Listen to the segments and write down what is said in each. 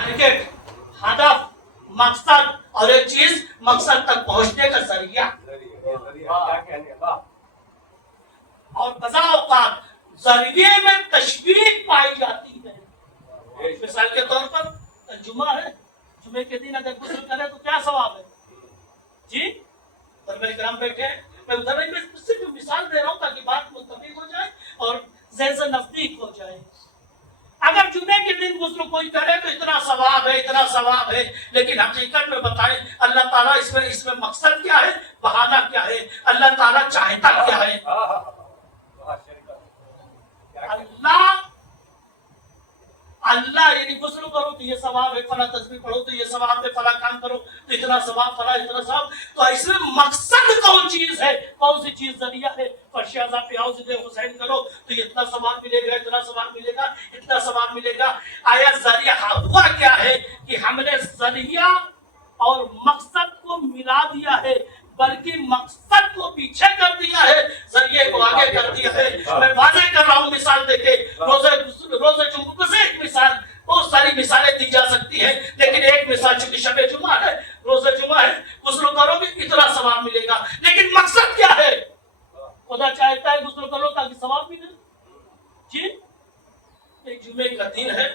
Target, हदफ, मकसद और एक चीज मकसद तक पहुंचने का जरिया। और बज़ा औक़ात जरिए में तशबीह पाई जाती है। मिसाल के तौर पर जुमा है, जुमे के दिन अगर गुस्ल करे तो क्या सवाब है जी? तलबे किराम बैठे, मैं उधर नहीं, मैं सिर्फ मिसाल दे रहा हूँ ताकि बात मुतफ़िक हो जाए और ज़हन से नजदीक हो जाए। अगर जुमे के दिन गुस्ल कोई करे तो इतना सवाब है, इतना सवाब है, लेकिन हकीकत में बताएं अल्लाह ताला इसमें मकसद क्या है, बहाना क्या है, अल्लाह ताला चाहता क्या है? अल्लाह यानी गुस्ल करो तो ये सवाब है, फला तस्बीह पढ़ो तो ये सवाब है, फला काम करो तो इतना सवाब, फला इतना सवाब। तो इसमें मकसद कौन चीज है, कौन सी चीज जरिया है? फर्शियाजा पे आओ जिदे हुसैन करो तो इतना सवाब मिलेगा, इतना सवाब मिलेगा, इतना सवाब मिलेगा। आया जरिया हुआ क्या है कि हमने जरिया और मकसद को मिला दिया है, बल्कि मकसद को पीछे कर दिया है, जरिए को आगे कर दिया है। मैं वाज़ेह कर रहा हूँ मिसाल देके, रोजे जुम्मे से एक मिसाल, बहुत सारी मिसालें दी जा सकती है, लेकिन एक मिसाल चूंकि शबे जुमा है, रोजे जुमा है, गुस्ल करोगे इतना सवाब मिलेगा, लेकिन मकसद क्या है? खुदा चाहता है गुस्ल करो ताकि सवाब मिले जी। एक जुमे का दिन है,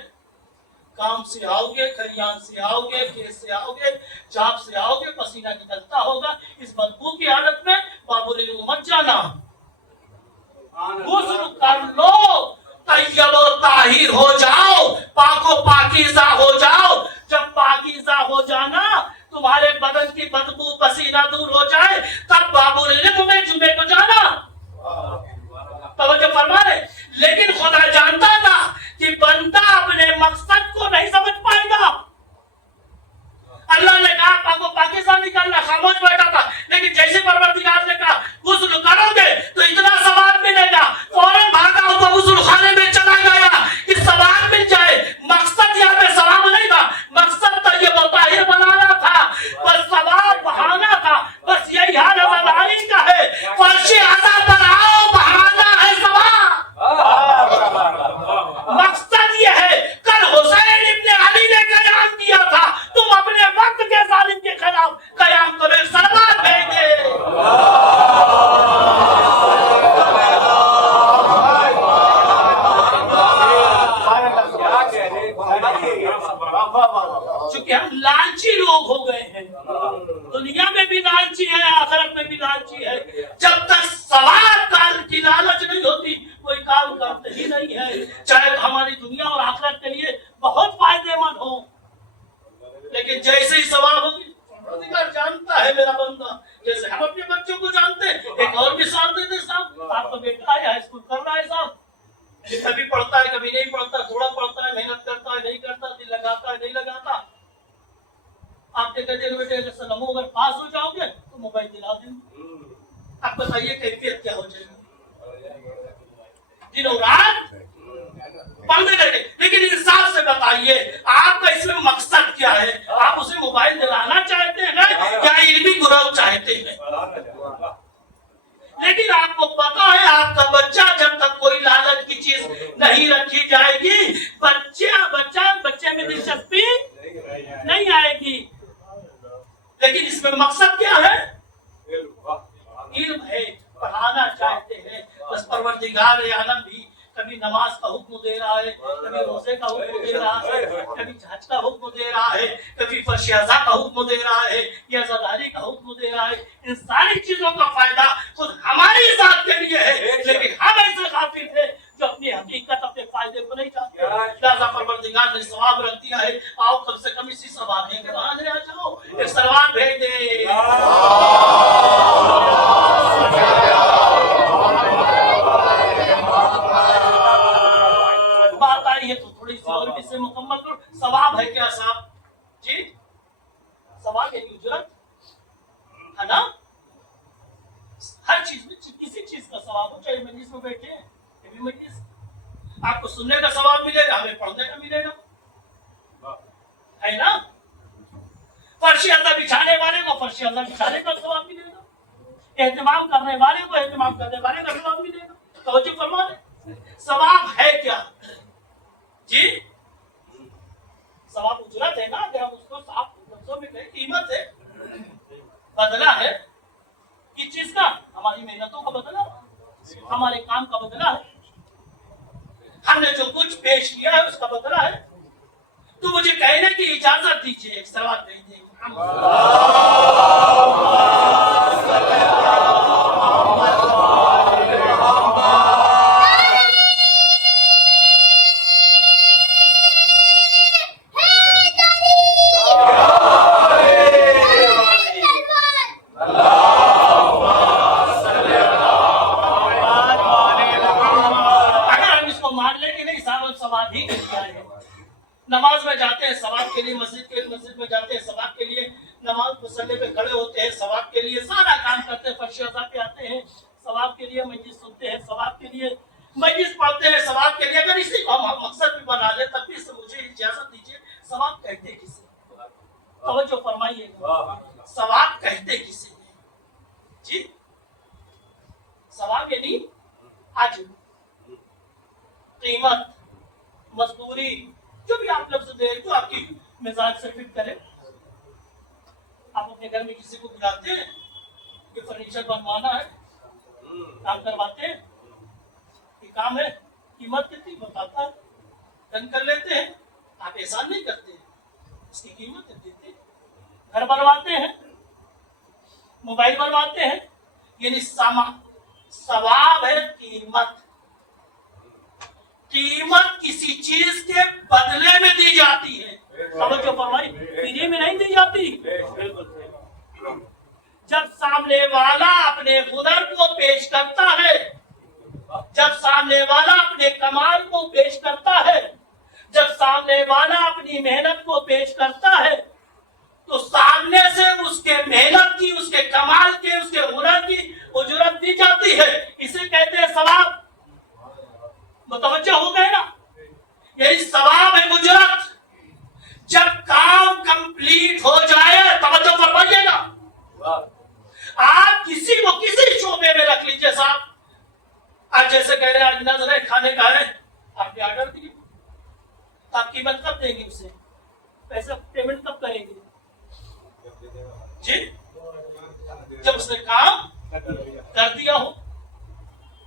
काम से आओगे, खरियान से आओगे, खेत से आओगे, चाप से आओगे, पसीना निकलता होगा, इस बदबू की हालत में बाबुल मत जाना, गुस्ल कर लो, तैयब और ताहिर हो जाओ, पाको पाकीज़ा हो जाओ। जब पाकीज़ा हो जाना, तुम्हारे बदन की बदबू पसीना दूर हो जाए, तब बाबुल इल्म में जुमे को जाना। तवज्जो फरमा रहे। लेकिन खुदा जानता था कि बंदा अपने मकसद को नहीं समझ पाएगा। अल्लाह ने कहा पाको पाकीज़ा निकलना, खामोश बैठा था, लेकिन जैसे परवरदिगार ने कहा गुस्ल करोगे तो इतना सवाब मिलेगा, फौरन भागा हुआ गुस्ल खाने में चला गया कि सवाब मिल जाए। मकसद यहाँ पे सवाब नहीं था, मकसद तैयब और ताहिर बनाना था, बस सवाब बहाना था। बस यही हाल अज़ानी का है, फर्शे अज़ा पर आओ, बहाना है सवाब। मकसद ये है, कल हुसैन इब्न अली ने कयाम किया था, तुम अपने वक्त के जालिम के खिलाफ कयाम करो, सलावत भेजे। चूंकि हम लालची लोग हो गए हैं, दुनिया में भी लालची है, आखिरत में भी लालची है। जब तक सवाब की लालच नहीं होती, कोई काम करते ही नहीं है, चाहे हमारी दुनिया और आखिरत के लिए बहुत फायदेमंद हो। लेकिन जैसे ही सवाब होगी, परवरदिगार जानता है मेरा बंदा, जैसे हम अपने बच्चों को जानते हैं। एक और मिसाल देते साहब, आपका बेटा है, स्कूल कर रहा है साहब, कभी पढ़ता है कभी नहीं पढ़ता, थोड़ा पढ़ता है, मेहनत करता है नहीं करता, दिल लगाता है नहीं लगाता। आपके कहते बेटे अगर पास हो जाओगे तो मोबाइल दिला देंगे। आप बताइए कैफियत क्या हो जाएगी? दिनों रात पढ़ने लगे, लेकिन इंसाफ से बताइए आपका इसमें मकसद क्या है? आप उसे मोबाइल दिलाना चाहते हैं या इल्मी गुरव चाहते हैं? लेकिन आपको पता है आपका बच्चा जब तक कोई लालच की चीज नहीं रखी जाएगी, बच्चे में दिलचस्पी नहीं आएगी। लेकिन इसमें मकसद क्या है? इल्म है, पढ़ाना चाहते हैं। बस परवरदिगार आलम भी कभी नमाज का हुक्म दे रहा है, कभी रोजे का हुक्म दे रहा है, कभी हज का हुक्म दे रहा है, कभी फर्शियाजा का हुक्म दे रहा है, या ज़ादारी का हुक्म दे रहा है। इन सारी चीजों का फायदा खुद हमारी जात के लिए है, लेकिन हम ऐसे गाफिल थे जो अपनी हकीकत, अपने फायदे को नहीं चाहते। लिहाजा परवरदिगार ने सवाब रख दिया है, आओ कम से कम इसी सवाब के बहाने आ जाओ, एक सलवात भेज दे। बात आई है तो थोड़ी सी और भी से मुकम्मल करो। सवाब है क्या साहब जी? सवाब है उजरत है ना, हर चीज में किसी चीज का सवाब हो, चाहे मजलिस में बैठे हैं, ये भी मजलिस, आपको सुनने का सवाब मिलेगा, हमें पढ़ने का मिलेगा, है ना। फर्शियाजा बिछाने वाले को फर्शियाजा बिछाने का सवाब मिलेगा, एहतमाम करने वाले को एहतमाम करने वाले का सवाब मिलेगा। तवज्जो फरमा रहे, सवाब है क्या जी? सवाब उजरत है ना, अगर हम उसको साफ लफ्जों में कहें कीमत है, बदला है किस चीज का? हमारी मेहनतों का बदला, हमारे काम का बदला है, हमने जो कुछ पेश किया है उसका बदला है। तो मुझे कहने की इजाजत दीजिए, एक सवाल भेजिए। नमाज में जाते हैं सवाब के लिए, मस्जिद में जाते हैं सवाब के लिए, नमाज मुसल्ले पे खड़े होते हैं सवाब के लिए, सारा काम करते हैं, फर्श अज़ा पे आते हैं सवाब के लिए, मजलिस सुनते हैं सवाब के लिए, मजलिस पढ़ते हैं सवाब के लिए। अगर इसी को हम मकसद भी बना ले तब भी मुझे इजाजत दीजिए, सवाब कहते किसे? तवज्जो फरमाइएगा, सवाब कहते किसे जी? सवाब यानी अज्र, कीमत, मजदूरी, जो भी आप लफ्ज दे जो आपकी मिजाज से फिट करे। आप अपने घर में किसी को बुलाते हैं कि फर्नीचर बनवाना है, काम करवाते हैं, ये काम है, कीमत कितनी बताता है, डन कर लेते हैं, आप एहसान नहीं करते हैं, इसकी कीमत देते हैं। घर बनवाते हैं, मोबाइल बनवाते हैं, यानी सवाब है कीमत। कीमत किसी चीज के बदले में दी जाती है, समझो फरमाई, फ्री में नहीं दी जाती। जब सामने वाला अपने हुनर को पेश करता है, जब सामने वाला अपने कमाल को पेश करता है, जब सामने वाला अपनी मेहनत को पेश करता है, तो सामने से उसके मेहनत की, उसके कमाल के, उसके हुनर की उजरत दी जाती है। इसे कहते हैं सवाब। मुतवज्जो हो गए ना, यही सवाब है उजरत। जब काम कंप्लीट हो जाए, तवज्जो फरमाइएगा, आप किसी को किसी शोबे में रख लीजिए साहब, आज जैसे कह रहे हैं आज नजर खाने का है, आपने ऑर्डर दिए, तो आप कीमत कब देंगे उसे? पैसा पेमेंट कब करेंगे जी? जब उसने काम कर दिया हो।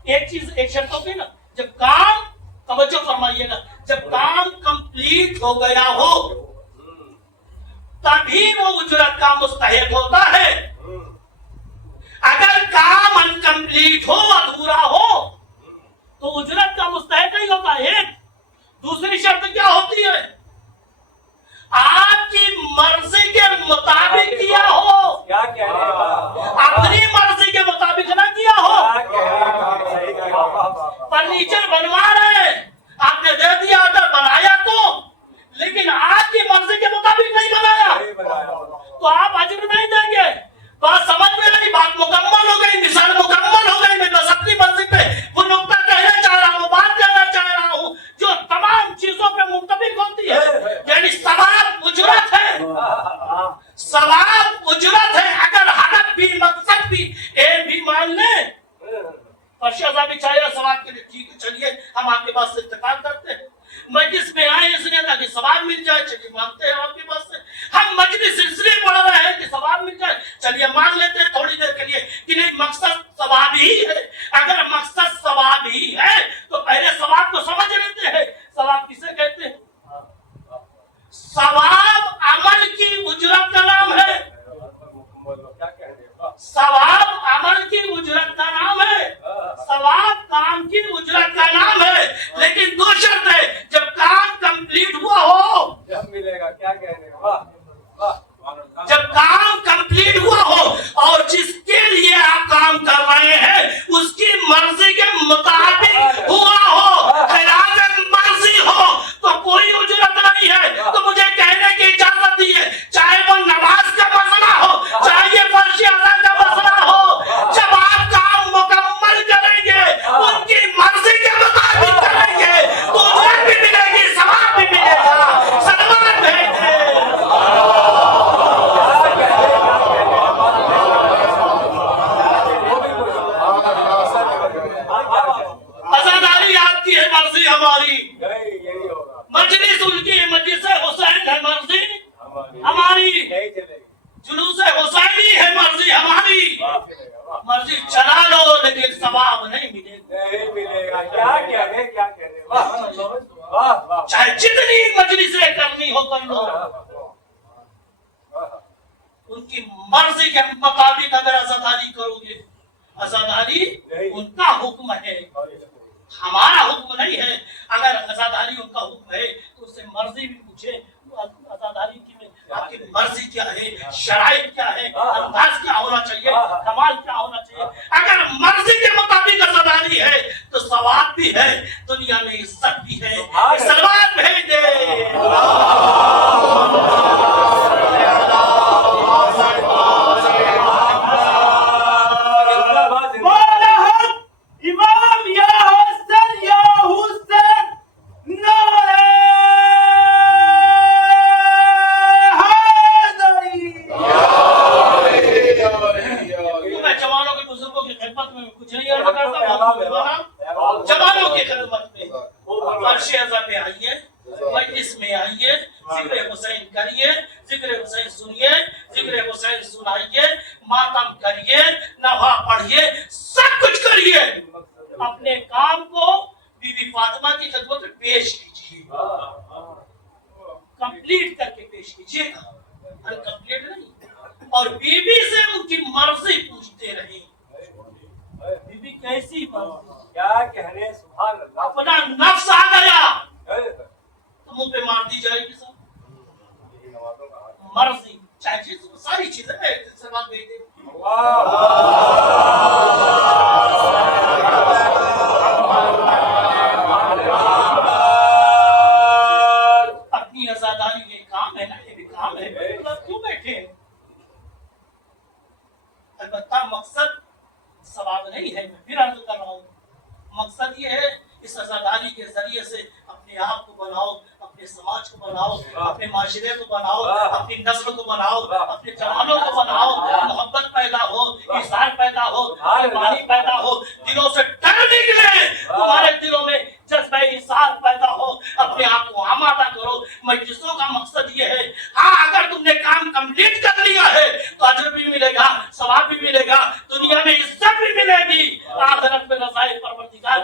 एक चीज, एक शर्त होगी ना, जब काम, तवज्जो फरमाइएगा, जब काम कंप्लीट हो गया हो तभी वो उजरत का मुस्तहिक होता है। अगर काम अनकंप्लीट हो, अधूरा हो, तो उजरत का मुस्तहिक नहीं होता। एक दूसरी शर्त क्या होती है? आपकी मर्जी के मुताबिक किया हो, क्या कह रहे हैं? अपनी मर्जी के मुताबिक ना किया हो। फर्नीचर बनवा रहे, आपने दे दिया ऑर्डर, बनाया तो, लेकिन आपकी मर्जी के मुताबिक नहीं बनाया, तो आप अजर नहीं देंगे। बात समझ में आई? बात मुकम्मल हो गई, मिसाल मुकम्मल हो गई। मैं बस अपनी मर्जी पे वो नुक्ता कहना चाह रहा हूँ, बात कहना चाह रहा हूँ जो तमाम चीजों पे मुतफिक होती है, यानी सवाब उजरत है, सवाब उजरत है। अगर हदफ भी, मकसद भी, एम भी मान ले, फर्शा भी चाहिए सवाब के लिए, ठीक है चलिए हम आपके पास से इत्तेफाक करते हैं, मजलिस में आए इसलिए ताकि सवाब मिल जाए, चलिए मांगते हैं आपके पास से। हम मजलिस इसलिए पढ़ रहे हैं कि सवाब मिल जाए, चलिए मांग लेते हैं थोड़ी देर के लिए कि नहीं मकसद सवाब ही है। अगर मकसद सवाब ही है तो पहले सवाब को समझ लेते हैं। सवाब किसे कहते हैं? सवाब अमल की उजरत का नाम है, सवाब अमल की उजरत का नाम है, सवाब काम की उजरत का नाम है। लेकिन दो शर्त है, जब काम कंप्लीट हुआ हो, जब मिलेगा, क्या कह रहे हैं? वाह वाह, जब काम कंप्लीट हुआ हो और जिसके लिए आप काम कर रहे हैं उसकी मर्जी के मुताबिक हुआ हो, खिलाफ मर्जी हो, तो कोई उजरत नहीं है। तो मुझे कहने की इजाजत दी है, चाहे वो नमाज का मसला हो, चाहे फर्श अज़ा का मसला हो, जब आप काम मुकम्मल करेंगे, उनकी मर्जी के मुताबिक करेंगे, तो उजरत भी मिलेगी, सवाब भी मिलेगा। सलमान भेजे हमारी नहीं चलेगी। जुलूस हुसैनी है मर्जी हमारी, मर्जी चला लो लेकिन सवाब नहीं मिलेगा। नहीं मिलेगा। क्या कह रहे, क्या कह रहे। वाह वाह वाह। चाहे जितनी मजलिसें करनी हो कर लो, उनकी मर्जी के मुताबिक अगर आजादारी करोगे, आजादारी उनका हुक्म है, हमारा हुक्म नहीं है। अगर आजादारी उनका हुक्म है तो उससे मर्जी भी पूछे आजादारी की में आपकी मर्जी क्या है, शराइत क्या है, अंदाज क्या होना चाहिए, कमाल क्या होना चाहिए। अगर मर्जी के मुताबिक आजादारी है तो सवाब भी है, दुनिया में इज्जत भी है। सलवात भेज दे। इमाम या हसन या हुसैन नारे हैदरी। मैं जवानों के बुजुर्गों की खिदमत में कुछ नहीं अर्ज करता, जवानों की खिदमत में फर्श अज़ा पे आइए, मजलिस में आइए, जिक्र हुसैन करिए, जिक्र हुसैन सुनिए, जिक्र हुसैन सुनाइए, मातम करिए, नवा पढ़िए, सब कुछ करिए। अपने काम को बीबी फातिमा की खिदमत में पेश कीजिए, कंप्लीट करके पेश कीजिएगा, अनकंप्लीट नहीं। और बीबी से उनकी मर्जी पूछते रहे, बीबी कैसी मर्जी, क्या कहने। सुभान अल्लाह। अपना नफ्स आ गया तो मुंह पे मार दी जाएगी सब। मर्जी चाहे सारी चीजें अपनी आजादारी ये काम है ना, ये भी काम है, मतलब क्यों बैठे हैं? अलबत्ता मकसद सवाब नहीं है, मैं फिर अर्ज कर रहा हूँ, मकसद ये है इस आजादारी के जरिए से अपने आप को बनाओ, अपने समाज को बनाओ, अपने माशरे को बनाओ, अपनी नस्ल को बनाओ, अपने जवानों को बनाओ, मोहब्बत पैदा हो, इज़हार पैदा हो, ईमानी पैदा हो, दिलों से डर निकले, तुम्हारे दिलों में जज्बे इज़हार पैदा हो, अपने आप को आमादा करो। मजलिसों का मकसद ये है, हाँ अगर तुमने काम कंप्लीट कर लिया है तो अजर भी मिलेगा, सवाब भी मिलेगा, दुनिया में इज्जत भी मिलेगी, आखिरत में रज़ाए परवरदिगार।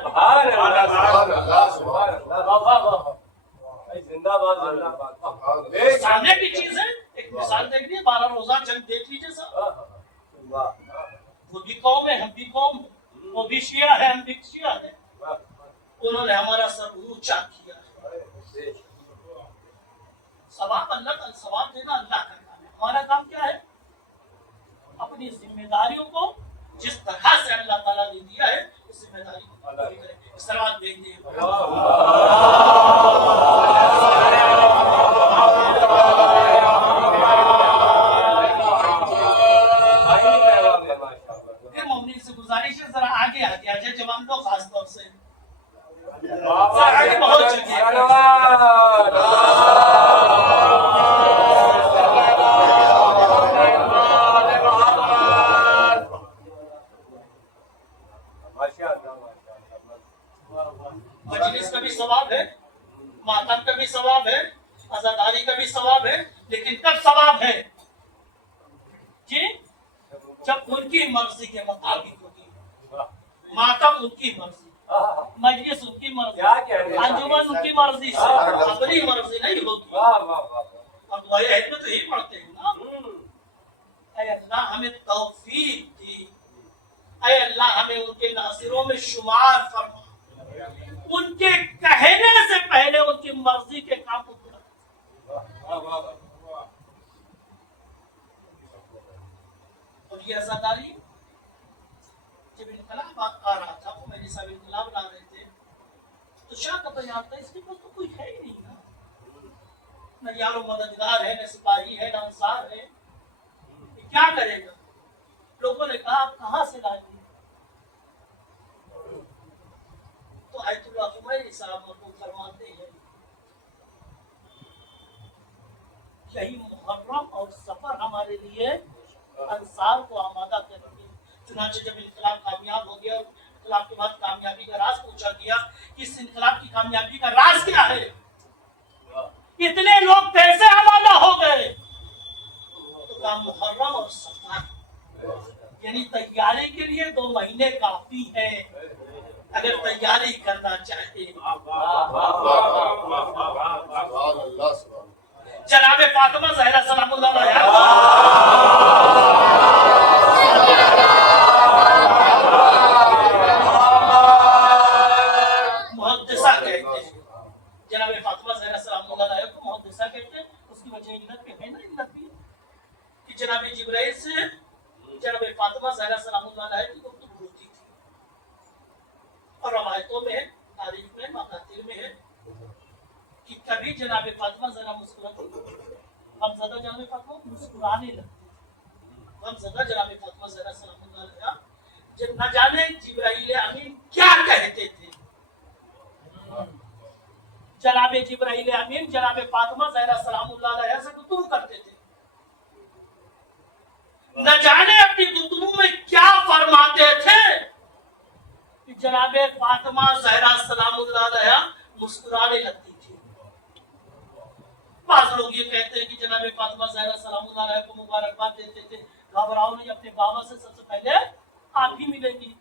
जिंदाबाद जिंदाबाद। सामने की चीज है, एक मिसाल देख लीजिए, 12 रोजा जंग देख लीजिए सर। वो भी कौम है, हम भी कौम है, वो भी शिया है, हम भी शिया है, उन्होंने हमारा सर ऊंचा किया। सवाब अल्लाह का, सवाब देना अल्लाह का काम है, हमारा काम क्या है? अपनी जिम्मेदारियों को जिस तरह से अल्लाह ताला ने दिया है उस जिम्मेदारी को पूरी करें। सलावत भेजिए। फिर मोमिन से गुजारिश है जरा आगे आ जाए, जवान लोग खास तौर से आगे बहुत चलिए। मजलिस का भी सवाब है, मातम का भी सवाब है, आजादारी का भी सवाब है, लेकिन कब सवाब है कि जब उनकी मर्जी के मुताबिक होगी। मातम उनकी मर्जी, मजलिस उनकी मर्जी, अंजुमन उनकी मर्जी से, अपनी मर्जी नहीं होगी। हम दुआए में तो यही पढ़ते हैं ना, ऐ अल्लाह हमें तौफीक दी, ऐ अल्लाह हमें उनके नासिरों में शुमार फरमा, उनके कहने से पहले उनकी मर्जी के काम को पूरा। और ये आजादारी जब इनकलाब आ रहा था, वो मेरे साहब इनकलाब ला रहे थे, तो शाह का बयान था, इसके पास तो कोई है ही नहीं ना, न यारो मददगार है, न सिपाही है, न अंसार है, क्या करेगा? लोगों ने कहा आप कहां से लाएंगे? तो आयतुल्लाह खुमैनी साहब को फरमाते हैं यही मुहर्रम और सफर हमारे लिए अंसार को आमादा करेंगे। चुनांचे जब इनकलाब कामयाब हो गया, इनकलाब के बाद कामयाबी का राज पूछा गया, इस इनकलाब की कामयाबी का राज क्या है? इतने लोग कैसे आमादा हो गए? یعنی تیاری کے لیے 2 مہینے کافی ہے اگر تیاری کرنا چاہے. جناب فاطمہ زہرا سلام اللہ علیہا محدثہ کہتے ہیں. جناب فاطمہ زہرا سلام اللہ علیہا کو محدثہ کہتے ہیں. اس کی وجہ علت ہے نا, علت بھی کہ جناب جبرائیل سے جناب فاطمہ زہرا سلام اللہ علیہا کی گفتگو ہوتی تھی, اور روایتوں میں تاریخ میں مقاتل میں ہے کہ کبھی جناب فاطمہ زہرا مسکراتی, غمزدہ جناب فاطمہ مسکرانے لگتی تھی. غمزدہ جناب فاطمہ زہرا سلام اللہ علیہا جب نہ جانے جبرائیل امین کیا کہتے تھے. جناب جبرائیل امین جناب فاطمہ زہرا سلام اللہ علیہا سے گفتگو کرتے تھے, نہ جانے اپنی گفتگو میں کیا فرماتے تھے کہ جناب فاطمہ زہرا سلام اللہ علیہا مسکرانے لگتی تھی. بعض لوگ یہ کہتے ہیں کہ جناب فاطمہ زہرا سلام اللہ علیہا کو مبارکباد دیتے تھے, گھبراؤ نہیں, اپنے بابا سے سب سے پہلے آپ ہی ملیں گی.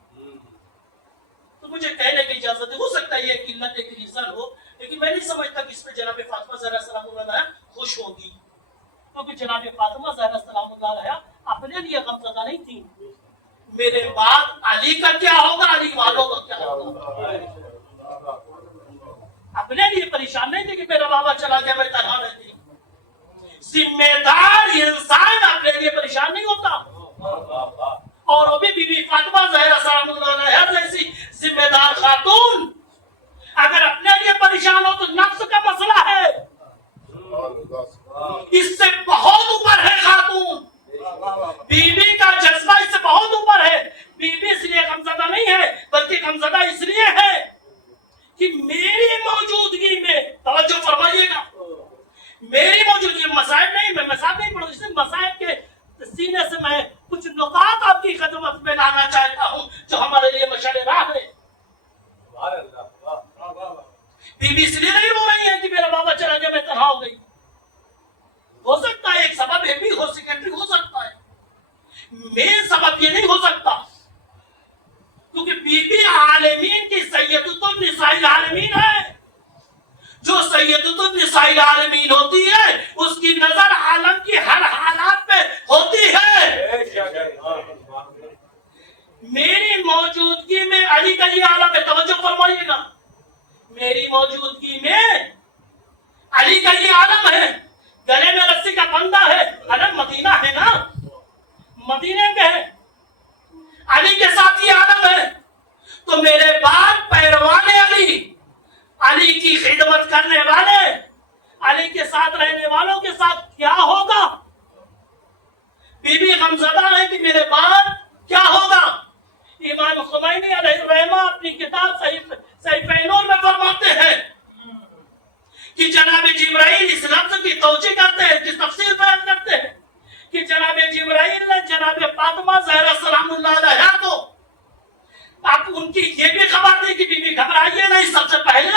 تو مجھے کہنے کی اجازت ہے, ہو سکتا ہے یہ قلت ایک ریزن ہو, لیکن میں نہیں سمجھتا کہ اس پہ جناب فاطمہ زہرا سلام اللہ علیہا خوش ہوگی, کیونکہ جناب فاطمہ زہرا سلام اللہ علیہا اپنے لیے غمزدہ نہیں تھی. میرے بعد علی کا کیا ہوگا, علی والوں کا کیا ہوگا, اپنے لیے پریشان نہیں تھی کہ میرا بابا چلا گیا میں تنہا رہتی. ذمہ دار انسان اپنے لیے پریشان نہیں ہوتا, اور وہ بھی بی بی فاطمہ زہرا سلام اللہ علیہا جیسی ذمہ دار خاتون اگر اپنے لیے پریشان ہو تو نفس کا مسئلہ ہے, اس سے بہت اوپر ہے خاتون. بی بی کا جذبہ اس سے بہت اوپر ہے. بی بی اس لیے غمزدہ نہیں ہے, بلکہ غمزدہ اس لیے ہے کہ میری موجودگی میں, توجہ فرمائیے گا, میری موجودگی مسائب نہیں, میں مسائب نہیں پڑھوں, اس لیے مسائب کے سینے سے میں کچھ نکات آپ کی خدمت میں لانا چاہتا ہوں جو ہمارے لیے مشعل راہ ہے. بی بی اس لیے نہیں رو رہی ہے کہ میرا بابا چلا گیا میں تنہا ہو گئی. ہو سکتا ہے ایک سبب یہ بھی ہو, سیکنڈری ہو سکتا ہے, مین سبب یہ نہیں ہو سکتا, کیونکہ بی بی عالمین کی سیدۃ النساء العالمین ہے. جو سیدۃ النساء العالمین ہوتی ہے اس کی نظر عالم کی ہر حالات پہ ہوتی ہے. میری موجودگی میں علی کا یہ عالم ہے, توجہ فرمائیے گا, میری موجودگی میں علی کا یہ عالم ہے. گلے میں رسی کا بندہ ہے, عالم مدینہ ہے نا, مدینے میں ہے, علی کے ساتھ یہ عالم ہے. تو میرے بعد پیروان علی, علی کی خدمت کرنے والے, علی کے ساتھ رہنے والوں کے ساتھ کیا ہوگا. بی بی غمزدہ ہے کہ میرے بعد کیا ہوگا. امام خمینی علیہ الرحمہ اپنی کتاب صحیح نور میں فرماتے ہیں کہ جناب جبرائیل اس لفظ کی توجیہ کرتے ہیں, جس تفسیر بیان کرتے ہیں کہ جناب جبرائیل نے جناب فاطمہ زہرا سلام اللہ علیہا کو, اب ان کی یہ بھی خبر تھی کہ بی بی گھبرائیے نہیں, سب سے پہلے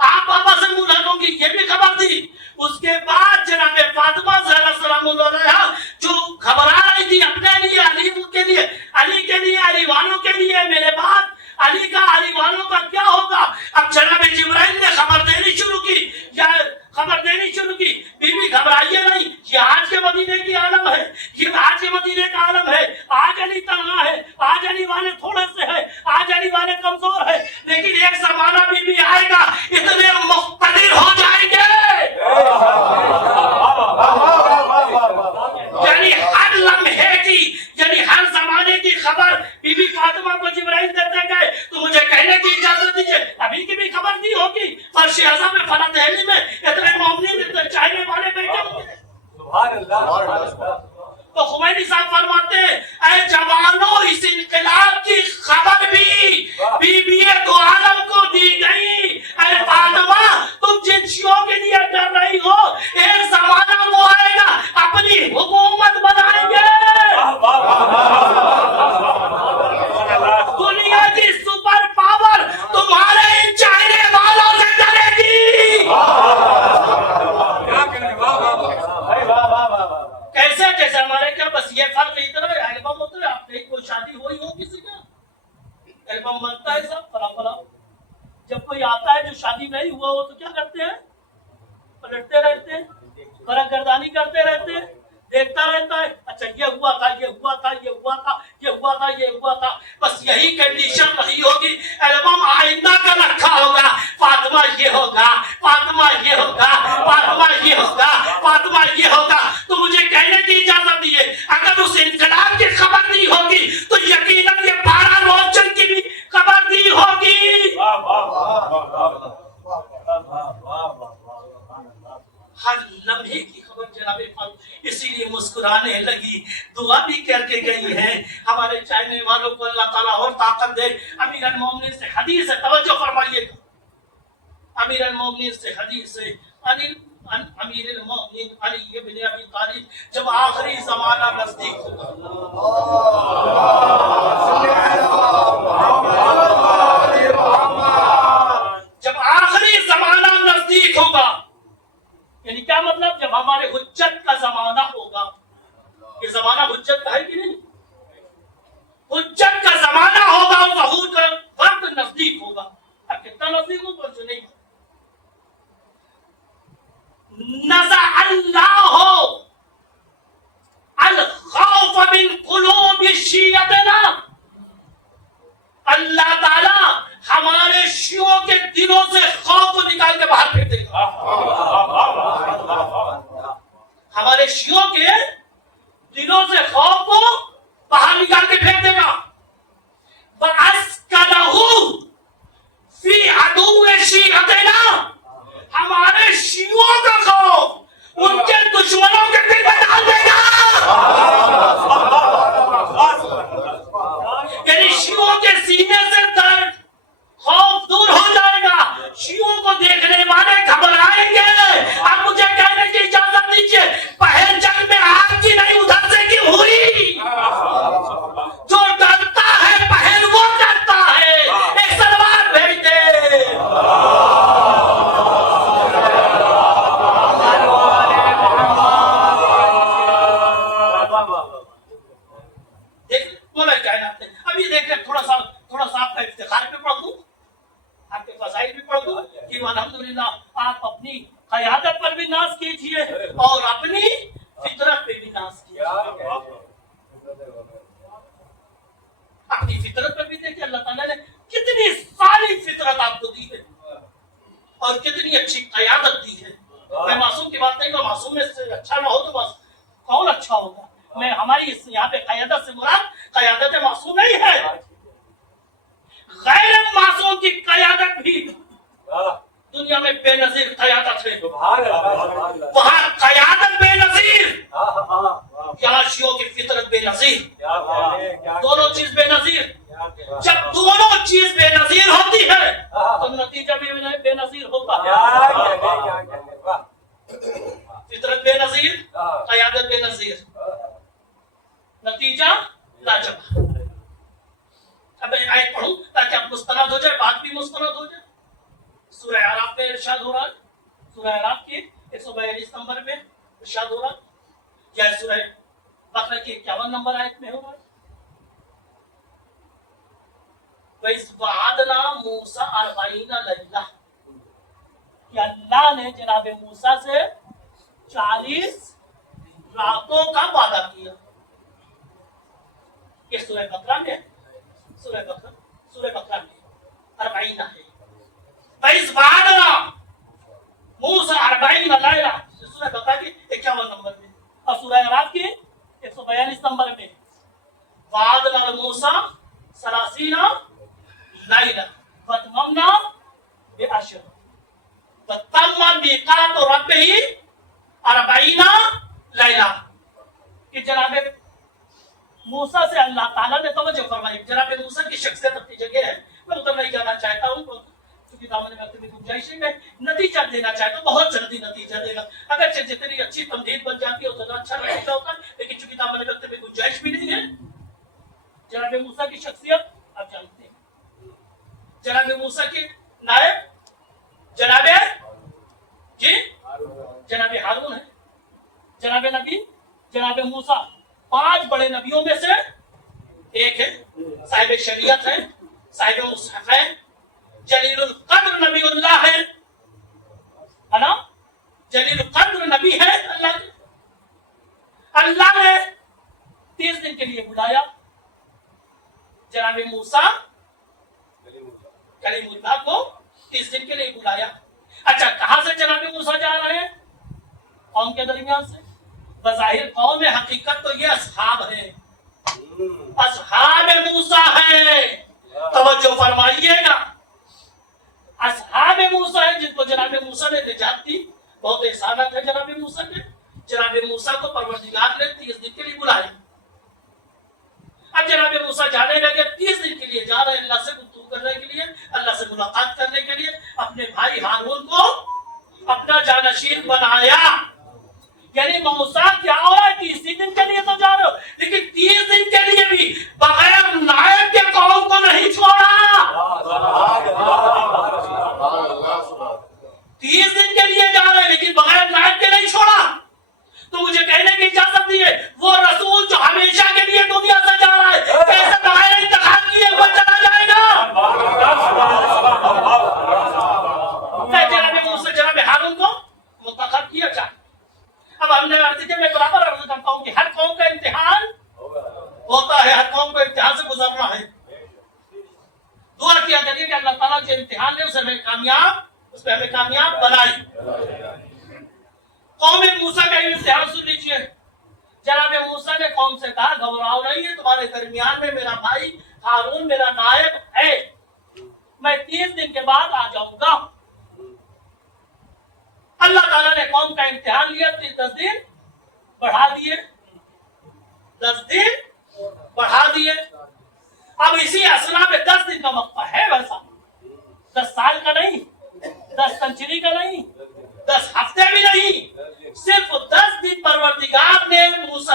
آپ بابا سے منہ ڈالوں گی, یہ بھی خبر تھی. اس کے بعد جناب فاطمہ زہرا سلام اللہ علیہا جو گھبرا رہی تھی اپنے لیے, علی کے لیے, علی کے لیے, علی والوں کے لیے, میرے بعد علی کا, علی والوں کا کیا ہوگا. اب جناب جبرائیل نے خبر دینی شروع کی, یا خبر دینی شروع کی, بی بی گھبرائیے نہیں, یہ آج کے مدینے کی عالم ہے, یہ آج کے مدینے کا عالم ہے. آج علی تنہا ہے, آج علی والے تھوڑے سے ہے, آج علی والے کمزور ہے, لیکن ایک زمانہ بھی آئے گا اتنے مقتدر ہو جائیں گے. یعنی ہر لمحے کی, یعنی ہر زمانے کی خبر بی بی فاطمہ کو جبرائیل دیتے گئے. تو مجھے کہنے کی اجازت دیجیے, ابھی کی بھی خبر دی ہوگی, فرش اعظم میں, فلاں دہلی میں اتنے مومنین چاہنے والے بیٹھے ہوں گے. سبحان اللہ. تو خمینی صاحب فرماتے ہیں, اے جوانوں, اس انقلاب کی خبر بھی بی بی دو عالم کو دی گئی. اے فاطمہ, تم جن شیعوں کے لیے ڈر رہی ہو, ایک زمانہ وہ آئے گا اپنی حکومت بنائیں گے. دنیا کی سپر پاور تمہارے ان چاہنے والوں سے ڈرے گی. کیسے ہمارے کیا بس یہ فرق اتنا ہے, البم ہوتا ہے, آپ एल्बम बनता है सब फला फला। जब कोई आता है जो शादी नहीं हुआ हो तो क्या करते हैं, पलटते रहते हैं, करकर्दानी करते रहते हैं, देखता रहता है, अच्छा ये हुआ था, ये हुआ था, ये हुआ था, ये हुआ था, ये हुआ था। बस यही कंडीशन रही होगी, एल्बम आइंदा का रखा होगा, फातिमा ये होगा, फातिमा ये होगा, फातिमा ये होगा, फातिमा ये होगा। तो मुझे कहने की इजाजत दिए, अगर उस इनकलाब की खबर दी होगी तो यकीनन ये 12 रोशन की भी खबर दी होगी। हर लम्हे की खबर जनाबे पाक इसीलिए मुस्कुराने लगी, दुआ भी करके गई है। हमारे चाहने वालों को अल्लाह ताला और ताकत दे। अमीर अल-मोमिनीन से हदीस है, तवज्जो फरमाइएगा। अमीर अल-मोमिनीन से हदीस है, अमीर अल-मोमिनीन अली इब्न अबी तालिब जब आखिरी जमाना नजदीक होगा, जब आखिरी जमाना नजदीक होगा, यानी क्या मतलब, जब हमारे हुज्जत का जमाना होगा। ये जमाना हुज्जत का है कि नहीं? हुज्जत का जमाना होगा और ज़हूर का वक्त नजदीक होगा। अब कितना नजदीक होगा जो नहीं, नज़ा अल्लाह अल खौफ मिन कुलूबि शियतना, अल्लाह ताला हमारे शियों के दिलों से खौफ निकाल के बाहर फेंक देगा। हमारे शियों के दिलों से खौफ को बाहर निकाल के फेंक देगा। वअस्कनहु फी अदुव्वि शियतना, हमारे शियों का खौफ उनके दुश्मनों के दिल में डाल देगा। यानी शियों के सीने से दर्द खौफ दूर हो जाएगा, शियों को देखने वाले घबराएंगे। अब मुझे कहने की इजाजत दीजिए, पहल जंग में आग की नहीं उधर से की हुई। जो डरता है पहल वो डरता है, एक सलवार भेज दे। बोला कायनात ने अभी देख रहे, थोड़ा सा आपका इफ्तिखार भी पढ़ दूं, आपके फज़ाइल भी पढ़ दूं कि अल्हम्दुलिल्लाह आप अपनी क़यादत पर भी नाज़ कीजिए और अपनी फितरत पे भी नाज़ कीजिए। अपनी फितरत पर भी देखिए, अल्लाह ताला ने कितनी सारी फितरत आपको दी है और कितनी अच्छी क़यादत दी है। मैं मासूम की बात नहीं करूं, मासूम में से अच्छा ना हो तो बस कौन अच्छा होगा। मैं हमारी यहाँ पे क़यादत से मुराद क़यादत मासूम नहीं है, गैर मासूम की क़यादत भी दुनिया में बेनजीर क़यादत है। वहाँ क़यादत बेनजीर, यहाँ शियों की फितरत बेनजीर, दोनों चीज बेनजीर। जब दोनों चीज बेनजीर होती है तो नतीजा भी बेनजीर होगा। फितरत बेनजीर, क़यादत बेनजीर, नतीजा लाजवाब। अब मैं आयत पढ़ूं ताकि आप मुस्तनद हो जाए, बात भी मुस्तनद हो जाए। सूरह आराफ में इरशाद हो रहा है, सूरह आराफ की 142 नंबर में इरशाद हो रहा है, या सूरह बकरा की 51 नंबर आयत में हो रहा है। वइज़ वअदना मूसा 40 लैला, कि अल्लाह ने जनाब मूसा से 40 रातों का वादा किया। ये सूरह बकरा में, सूरह बकरा में 40 है। वइज़ वअदना मूसा 40 लैला, सूरह बकरा की 51 नंबर में, और सूरह आराफ की 142 नंबर में वअदना मूसा 30 लैला वतममना बिअशर वतम्मा मीक़ात रब्बिही 40 लैला। कि जनाब मूसा से अल्लाह ताला ने तवज्जो फरमाई। जनाब मूसा की शख्सियत अपनी जगह है, मैं उधर नहीं जाना चाहता हूँ क्योंकि दामन वक्त में गुंजाइश में नतीजा देना चाहता हूँ, बहुत जल्दी नतीजा देगा। अगर जितनी अच्छी तमदीद बन जाती है उतना अच्छा नतीजा होता है, लेकिन चूंकि दामन वक्त में गुंजाइश भी नहीं है। जनाब मूसा की शख्सियत आप जानते हैं, जनाब मूसा के नायब जनाब हारून है, जनाब नबी जनाब मूसा 5 बड़े नबियों में से एक है, साहिब शरीयत है, साहिब मुसहफ है, जलीलुल कद्र नबीउल्लाह है ना, जलीलुल कद्र नबी है अल्लाह के। अल्लाह ने 30 दिन के लिए बुलाया जनाब मूसा कलीमुल्लाह को, 30 दिन के लिए बुलाया। अच्छा, कहां से जनाब मूसा जा रहे हैं? कौम के दरमियान से। बज़ाहिर कौम है, हकीकत तो ये असहाब है, असहाब मूसा है। तवज्जो फरमाइएगा, असहाब मूसा है जिनको जनाब मूसा ने निजात दी। बहुत एहसानात है जनाब मूसा के। जनाब मूसा को परवरदिगार ने 30 दिन के लिए बुलाया। अब जनाब मूसा जाने लगे, 30 दिन के लिए जा रहे हैं अल्लाह से गुफ्तगू करने के लिए, अल्लाह से मुलाकात करने के लिए। अपने भाई हारून को अपना जानशीन बनाया। यानी मूसा क्या हो रहा है, 30 दिन के लिए तो जा रहे हो, लेकिन 30 दिन के लिए भी बगैर नायब के कौम को नहीं छोड़ा। 30 दिन के लिए जा रहे हैं लेकिन बगैर नायब के नहीं छोड़ा। तो मुझे कहने की इजाजत दी है, वो रसूल जो हमेशा के लिए दुनिया से जा रहा है, कैसे बगैर इंतखाब किए हुए चला जाएगा? जनाब मूसा जनाब हारून को मुंतखब किया जाए। अब हमने अर्ज किया, मैं बराबर अर्ज करता हूँ कि हर कौम का इम्तिहान होता है, हर कौम को इम्तिहान से गुजरना है। दुआ किया करिए कि अल्लाह ताला जो इम्तिहान है उसे हमें कामयाब बनाए। कौम मूसा का इम्तिहान सुन लीजिए। जनाब मूसा ने कौम से कहा, घबराओ नहीं है, तुम्हारे दरमियान में मेरा भाई हारून मेरा नायब है, मैं 30 दिन के बाद आ जाऊंगा। अल्लाह ताला ने कौम का इम्तिहान लिया, 10 दिन बढ़ा दिए, 10 दिन बढ़ा दिए। अब इसी असना में 10 दिन का वक्फा है, वैसा 10 साल का नहीं, 10 सेंचुरी का नहीं, 10 हफ्ते भी नहीं, सिर्फ 10 दिन परवरदिगार ने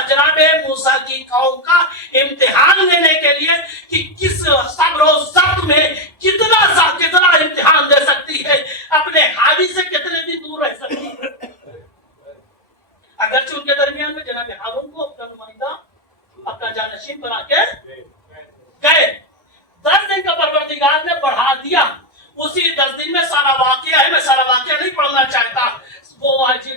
जनाबे मूसा की कौम का इम्तिहान लेने के लिए कि किस सब्र और ज़ब्त में कितना इम्तिहान दे सकती है, अपने हादी से कितने दिन दूर रह सकती है। अगरचे उनके दरमियान में जनाब हारून को अपना नुमाइंदा, अपना जानशीन बना के गए। 10 दिन का परवरदिगार ने बढ़ा दिया। उसी 10 दिन में सारा वाकया है, मैं सारा वाकया नहीं पढ़ना चाहता। वो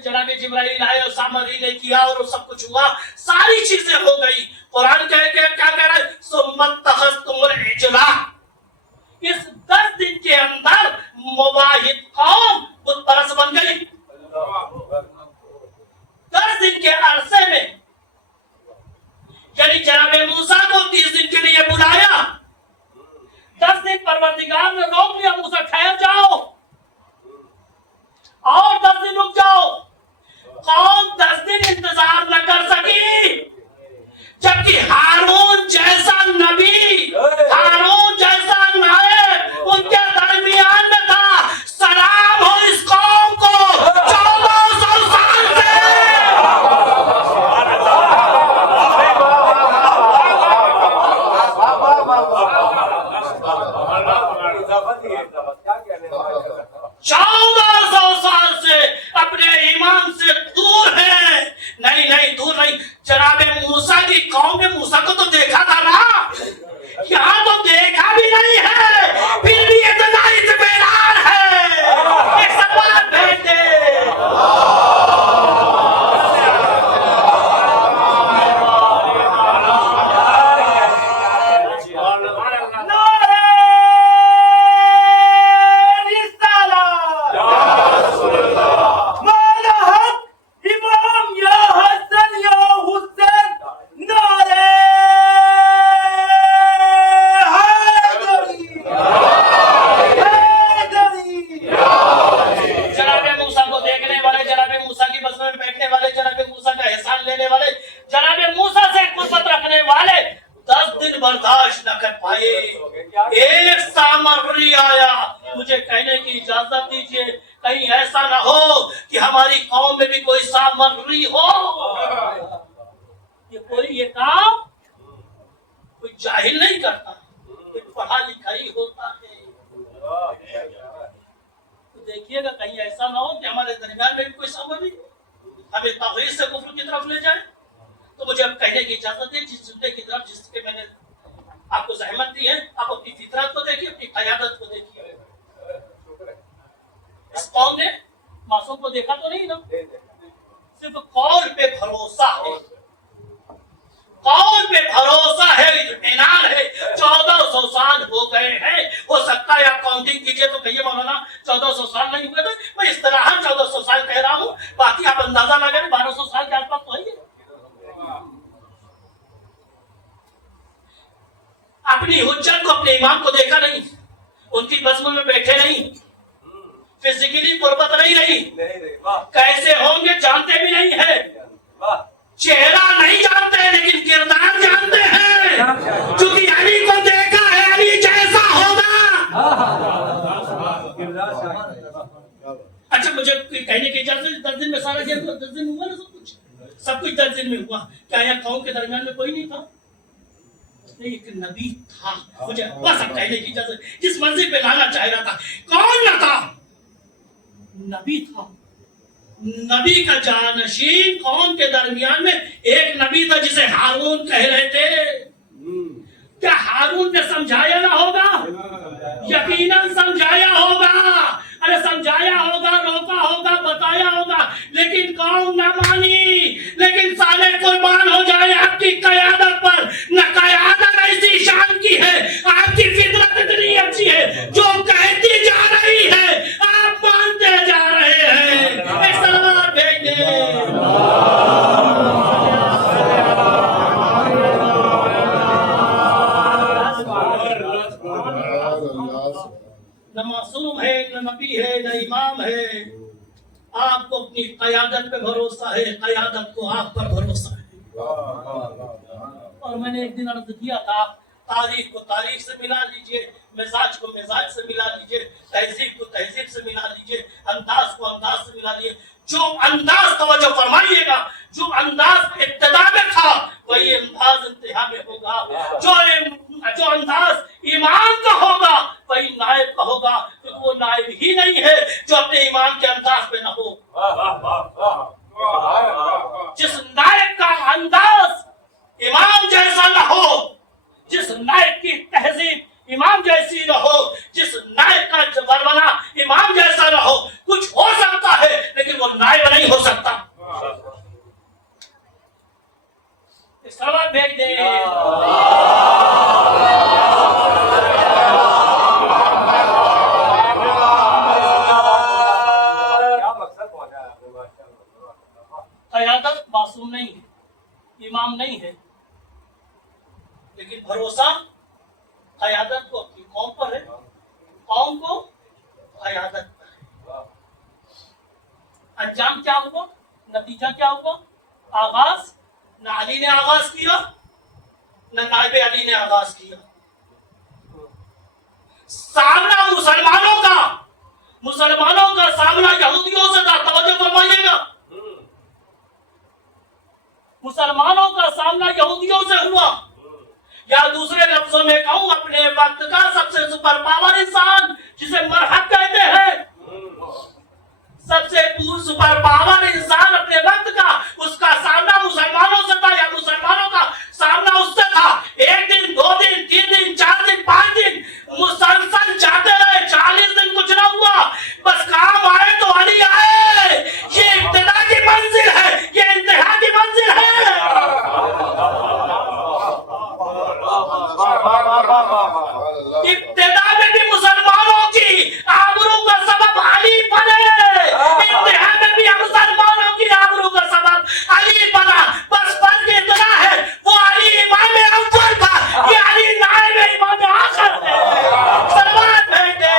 जनाब जिब्राइल आए और सामरी ने किया और सब कुछ हुआ, सारी चीजें हो गई। कुरान क्या कह रहा है, सुम्मत तखज़्तुमुल इजला। इस 10 दिन के अंदर मुवाहिद कौम बुत परस्त बन गई। 10 दिन के अरसे में यानी जनाब मूसा को 30 दिन के लिए बुलाया। 10 दिन परवरदिगार ने रोक लिया, मूसा ठहर जाओ और 10 दिन रुक जाओ। कौन 10 दिन इंतजार न कर सकी, जबकि हारून जैसा नबी, हारून जैसा नायब उनके दरमियान में था। सलाम हो इस कौम को 1400 साल से। अपने ईमान से दूर है। नहीं दूर नहीं। जनाब मूसा की कौम ने मूसा को तो देखा था ना, यहाँ तो देखा भी नहीं है, फिर भी इतना इत्मीनान है। एक सवाल भेज दे। बर्दाश्त न कर पाए। एक सामग्री आया, मुझे कहने की इजाजत दीजिए, कहीं ऐसा ना हो कि हमारी कौम में भी कोई सामग्री हो। ये काम कोई जाहिल नहीं करता, ये पढ़ा लिखा ही होता है। तो देखिएगा कहीं ऐसा ना हो कि हमारे दरमियान में भी कोई सामग्री हमें तौहीद से कुफ्र की तरफ ले जाए। तो मुझे अब कहने की इजाजत है, जिस जुमले की तरफ जिसके मैंने آپ کو زحمت دی ہے، آپ اپنی فطرت کو دیکھیے، اپنی قیادت کو دیکھیے. اس قوم نے معصوم کو دیکھا تو نہیں نا، صرف قول پہ بھروسہ ہے، قول پہ بھروسہ ہے، اطمینان ہے. 1400 سال ہو گئے ہیں. ہو سکتا ہے آپ کاؤنٹنگ کیجئے تو کہیے مولانا 1400 سال نہیں ہوئے تھے، میں اصطلاحاً 1400 سال کہہ رہا ہوں، باقی آپ اندازہ لگائیں 1200 سال کے آس پاس تو ہے ہی. اپنی حجت کو، اپنے ایمان کو دیکھا نہیں، ان کی بزم میں بیٹھے نہیں، فزیکلی قربت نہیں رہی. کیسے ہوں گے جانتے بھی نہیں ہے، چہرہ نہیں جانتے لیکن کردار جانتے ہیں. چونکہ علی کو دیکھا ہے، علی جیسا ہوگا. اچھا مجھے کہنے کی اجازت، 10 دن میں سارا کیا 10 دن ہوا نا، سب کچھ 10 دن میں ہوا. کیا یہاں قوم کے درمیان میں کوئی نہیں تھا؟ ایک نبی تھا. مجھے بس اب کہنے کی اجازت، جس منزل پہ لانا چاہ رہا تھا. کون نہ تھا؟ نبی تھا. نبی کا جانشین قوم کے درمیان میں ایک نبی تھا جسے ہارون کہہ رہے تھے. کیا ہارون نے سمجھایا نہ ہوگا؟ یقیناً سمجھایا ہوگا. ارے سمجھایا ہوگا، روکا ہوگا، بتایا ہوگا، لیکن قوم نہ مانی. لیکن سالے قربان ہو جائے آپ کی قیادت پر. نہ قیادت ایسی شان کی ہے، آپ کی فطرت اتنی اچھی ہے، جو کہتی جا رہی ہے آپ مانتے جا رہے ہیں. ایک سلام بھیج دیں. نہ معصوم ہے، نہ نبی ہے، نہ امام ہے. آپ کو اپنی قیادت پہ بھروسہ ہے، قیادت کو آپ پر بھروسہ ہے. اور میں نے ایک دن عرض کیا تھا، تاریخ کو تاریخ سے ملا لیجئے، مزاج کو مزاج سے ملا لیجئے، تہذیب کو تہذیب سے ملا لیجئے، انداز کو انداز سے ملا لیجئے. جو انداز توجہ فرمائیے گا، جو انداز ابتدا میں تھا وہی انداز انتہا میں ہوگا. جو انداز ایمان کا ہوگا وہی نائب کا ہوگا، کیونکہ وہ نائب ہی نہیں ہے جو اپنے ایمان کے انداز پہ نہ ہو. جس نائب کا انداز امام جیسا نہ ہو، جس نائب کی تہذیب امام جیسی نہ ہو، جس نائب کا ورنہ امام جیسا نہ ہو، کچھ ہو سکتا ہے لیکن وہ نائب نہیں ہو سکتا. سوال بھیج دیں. قیادت معصوم نہیں ہے، امام نہیں ہے، لیکن بھروسہ قیادت کو اپنی قوم پر ہے، قوم کو قیادت پر ہے. انجام کیا ہوا؟ نتیجہ کیا ہوا؟ آغاز نہ علی نے آغاز کیا، نہ نائب علی نے آغاز کیا. سامنا مسلمانوں کا سامنا یہودیوں سے تھا. توجہ فرمائیے گا، مسلمانوں کا سامنا یہودیوں سے ہوا. یا دوسرے لفظوں میں کہوں، اپنے وقت کا سب سے سپر پاور انسان جسے مرحب کہتے ہیں، سب سے سپر پاور انسان اپنے وقت کا، اس کا سامنا مسلمانوں سے تھا یا مسلمانوں کا سامنا اس سے تھا. 1 دن 2 دن 3 دن 4 دن 5 دن مسلسل جاتے رہے، 40 دن کچھ نہ ہوا. بس کام آئے تو علی آئے. یہ ابتدا کی منزل ہے، یہ انتہا کی منزل ہے. ابتدا میں بھی مسلمانوں کی آبرو کا سبب علی بنے، انتہا میں بھی مسلمانوں کی آبرو کا سبب علی بنا. بس فرق اتنا ہے، وہ علی امام اول تھا، یہ علی نائب امام آخر ہے. سلمان بھیجے.